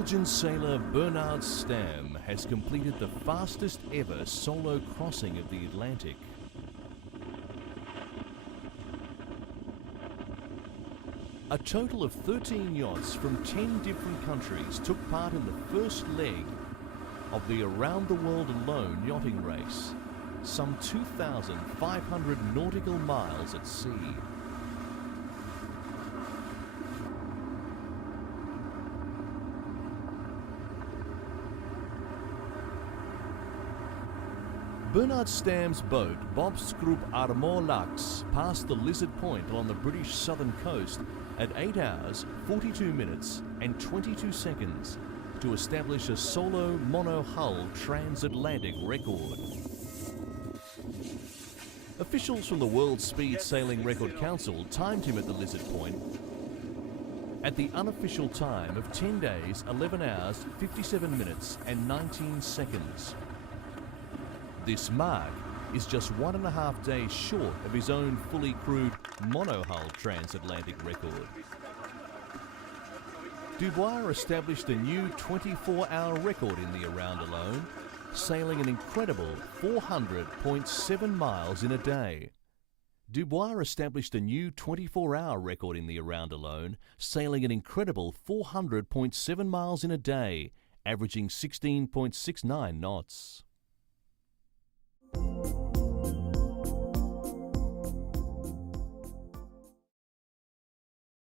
Belgian sailor Bernard Stam has completed the fastest ever solo crossing of the Atlantic. A total of 13 yachts from 10 different countries took part in the first leg of the Around the World Alone yachting race, some 2,500 nautical miles at sea. Bernard Stam's boat, Bobsgroep Armor Lux, passed the Lizard Point along the British southern coast at 8 hours, 42 minutes and 22 seconds to establish a solo mono-hull transatlantic record. Officials from the World Speed Sailing Record Council timed him at the Lizard Point at the unofficial time of 10 days, 11 hours, 57 minutes and 19 seconds. This mark is just 1.5 days short of his own fully crewed monohull transatlantic record. Dubois established a new 24-hour record in the Around Alone, sailing an incredible 400.7 miles in a day. Dubois established a new 24-hour record in the Around Alone, sailing an incredible 400.7 miles in a day, averaging 16.69 knots.